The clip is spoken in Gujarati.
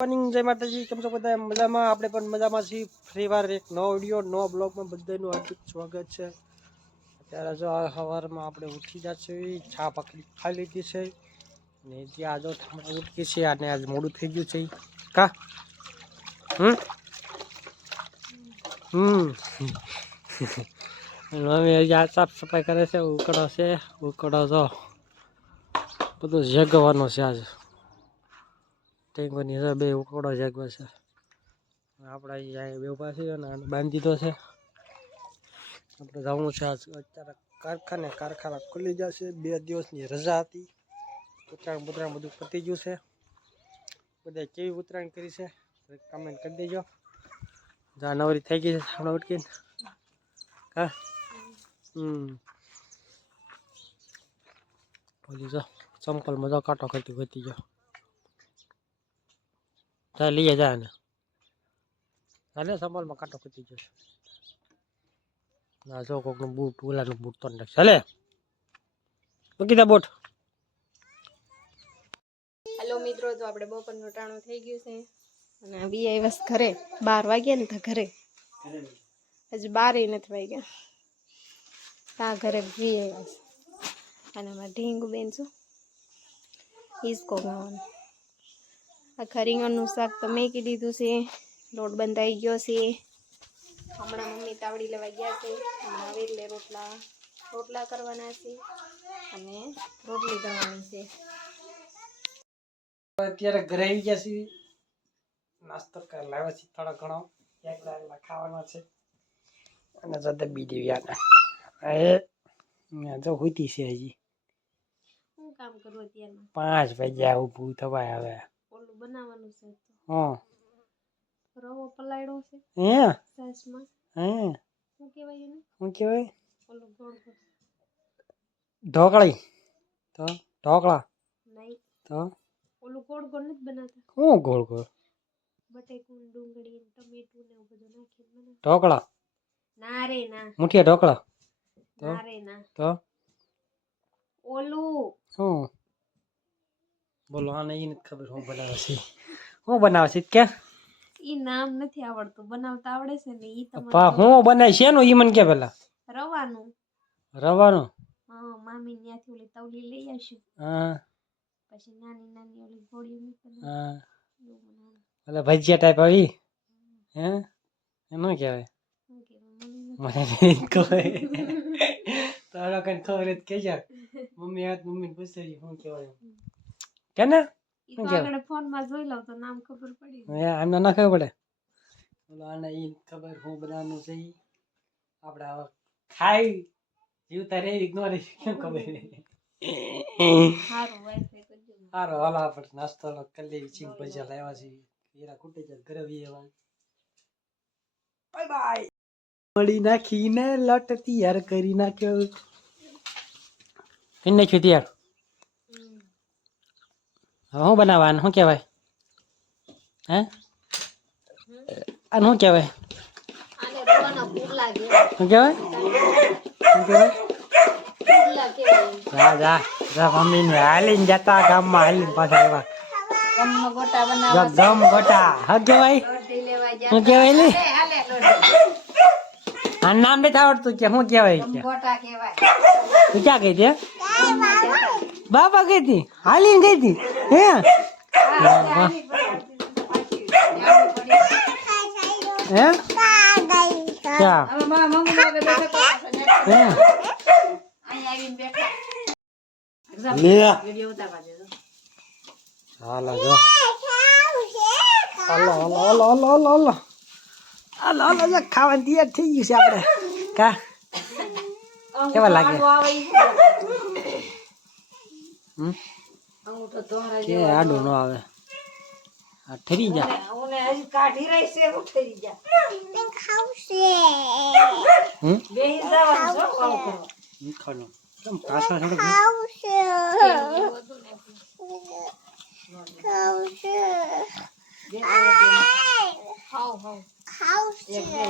મોર્નિંગ જય માતાજી, કેમ છો બધા? મજામાં? આપણે પણ મજામાં છીએ. ફરી વાર એક નવો વિડીયો નવો બ્લોગમાં બધાનું હાર્દિક સ્વાગત છે. અત્યારે જો સવારમાં આપણે ઉઠી ગયા છીએ, ચા પકડી ખાઈ લીધી છે ને ત્યાં આજો હમણાં ઉઠી છે અને આજ મોડું થઈ ગયું છે કા મમ્મી હજી આ સાફ સફાઈ કરે છે. ઉકળો છે, ઉકળો જો બધું જગવાનો છે. આજ ટેન્કોની બે ઉકળો જગવા છે. આપણે અહીંયા બે ઉભા છીએ અને બાંધી દીધો છે. આપણે જવું છે આજ અત્યારે કારખાના ખુલી જશે. 2 દિવસની રજા હતી. ઉત્તરાયણ બધું પતી ગયું છે. બધા કેવી ઉત્તરાયણ કરી છે કમેન્ટ કરી દેજો. જા નવરી થઈ ગઈ છે હમણાં ઉઠકીને હા બોલી જો ચંપલ મજા કાંટો કરતી વધી ગયો. જા લઈએ જાય ને ચાલે ચંપલમાં કાંટો કરતી ગયો. ના જો કોકનું બૂટ ઓલાનું બૂટ તો નાખ ચાલે મૂકી દે બૂટ. હેલો મિત્રો, તો આપણે બપોરનું ટાણું થઈ ગયું છે અને બી આવ્યા ઘરે 12 વાગ્યા ને તો ઘરે હજી 12 નથી વાગ્યા તા ઘરે બી આવ્યા અને અમારા ઢીંગુ બેન છું ઈસકો ગાવાનું. આખા રીંગણનું શાક તો મેકી દીધું છે. લોટ બંધાઈ ગયો છે. હમણાં મમ્મી તાવડી લેવા ગયા છે. હમણાં આવે એટલે રોટલા કરવાના છે અને રોટલી કરવાની છે. અત્યારે ઘરે આવી ગયા છીએ. નાસ્તો લાવ્યા છીએ થોડો ઘણો ખાવાનો છે અને જતે બીજી વ્યાના જો હોતી છે. હજી શું કામ કરવું અત્યારમાં 5 વાગ્યા ઊભું થવાય હવે. ઓલું બનાવવાનું છે. હા રવો પલાળ્યો છે હે સાસમાં. હે શું કહેવાય એને? શું કહેવાય? ઓલું ગોળ ઢોકળી તો ઢોકળા નહીં તો ઓલું ગોળ નથી બનાવતા. શું ગોળ ગોળ? બટેકું ડુંગળી ટમેટું ને એવું બધું નાખીને બનાવે. ઢોકળા ના રે ના. મુઠિયા ઢોકળા તો ના રે ના. તો ઓલું શું બોલો? આને એ નથી ખબર શું બનાવે છે. શું બનાવે છે કે ઈ નામ નથી આવડતું. બનાવતા આવડે છે ને ઈ તમને. હું બનાવી છે નું ઈ મને કે પેલા રવાનું. રવાનું? હા, મામી ત્યાંથી ઓલી તવલી લઈ આવશું. હા પછી નાની નાની ઓલી ગોળીઓ મૂકવાની. હા એટલે ભજીયા ટાઈપ આવી હે એનો કહેવાય. મને નહીં ખબર. તારા કઈ ખબર જ કે યાર મમ્મી હાથ મમ્મીને પૂછે શું કહેવાય કે ને ઈ તો આગળ ફોનમાં જોઈ લઉં તો નામ ખબર પડી. હે આમને ના ખબર પડે. બોલો આને ઈ ખબર શું બનાવવાનું છે. આપણે હવે ખાઈ જીવતા રહી ઇગ્નોર કેમ ખબર સારું વાઈફાઈ કરજો. સારો હાલો આપણે નાસ્તો કરી લેવી છીએ. ભજીયા લાવ્યા છીએ. હીરા ખૂટી જાય ઘરે એવા. Bye bye. મળી નાખીને લટ તૈયાર કરી નાખ્યો. કરી નાખ્યું તૈયાર. હવે શું બનાવવાનું? શું કહેવાય? હે આને શું કહેવાય? આને રવાના પુરલા કહેવાય. શું કહેવાય? શું કહેવાય? પુરલા કહેવાય. જા મમ્મીને હાલીને જતા ગામમાં હાલીને પાછા આવ્યા. ગમનો ગોટા બનાવવા. ગમ ગોટા હા કહેવાય. લોટી લેવા ગયા. શું કહેવાય લે? હાલે લોટી. આ નામ નથી આવડતું કે શું કહેવાય કે ગોટા કહેવાય. તું ક્યાં ગઈ હતી? બાપા ગઈ હતી હાલીને ગઈ હતી હે હે ક્યાં હવે મારા મમ્મી આગળ બેઠા હે અહીંયા આવીને બેઠા. લે વિડિયો ઉતારવા દેજો. હાલો જો હાલો ખાવાની તૈયાર થઈ ગયું છે આપણે કા કેવા લાગે? કે આડું ન આવે આ ઠરી જા ઓને હજી કાઢી રહી છે ઉઠી જા. બેહી જવાનું છો કોલ કરો. ખાનો કેમ કાસા થોડું ખાવ ખાવ. એક બે